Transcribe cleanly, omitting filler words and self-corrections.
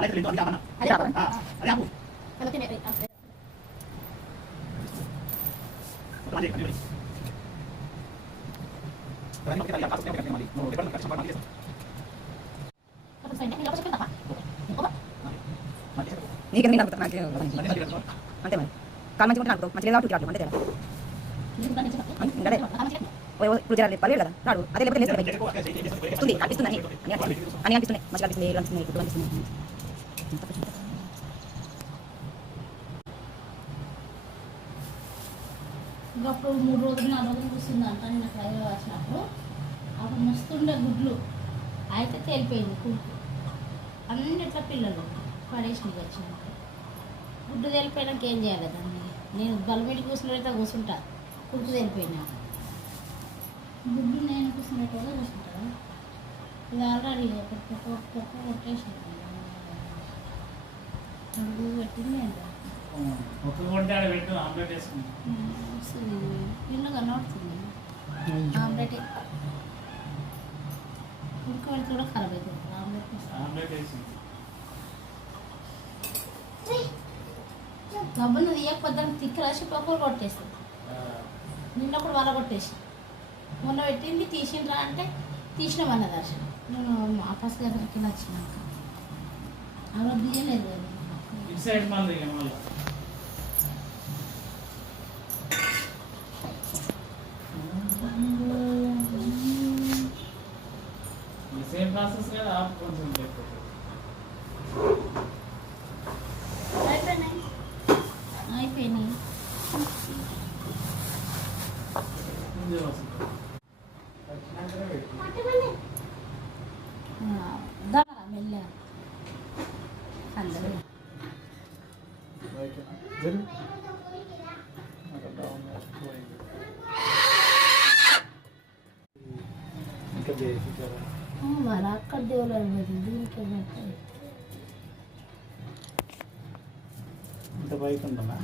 నీకు నేను అనుకుంటా నాకు అంతే మరి కాలు మంచిగా ఉంటే మంచిగా కాబట్టి రాడు అంతే ఇప్పుడు జరాలి పర్లేదు కదా రాడు అదే లేకపోతే వస్తుంది అనిపిస్తుంది అని అనిపిస్తున్నాయి మంచిగా అనిపిస్తుంది ఏళ్ళు అనిపిస్తున్నాయి ఇప్పుడు అనిపిస్తుంది అప్పుడు 3 రోజులు 4 రోజులు కూర్చుంది అంట నేను అక్కడ వచ్చినప్పుడు అప్పుడు మస్తుండే గుడ్లు అయితే తేలిపోయింది కుడుకు అన్నిట్ల పిల్లలు పడేసినవి వచ్చినాక గుడ్డు తేలిపోయినాక ఏం చేయాలి దాన్ని నేను బలమిటి కూర్చున్నట్టు కూర్చుంటా కుడుకు తేలిపోయినా గుడ్లు నేను కూర్చున్నట్టుగా కూర్చుంటాను ఇది ఆల్రెడీ కొట్టేసి అడుగు పెట్టింది ఇల్లు కనబడుతుంది ఆమ్లెట్ ఉడకబెడితే కూడా ఖరాబ్ అవుతుంది ఆమ్లెట్ గబ్బును తీయకపోతే తిక్కి రాసి పప్పులు కొట్టేస్తుంది నిన్నప్పుడు వాళ్ళ కొట్టేసి మొన్న పెట్టింది తీసిండ్రా అంటే తీసినామన్న దర్శనం నేను ఆపస్ దగ్గరికి వచ్చినాక అలా తీయలేదు సేమ్ ప్రాసెస్ కదా కొంచెం అయిపోయినాయి దమరా మెల్ల అందరూ మరి అక్కడ దేవుళ్ళు దీనికి ఇంత బైక్ ఉందా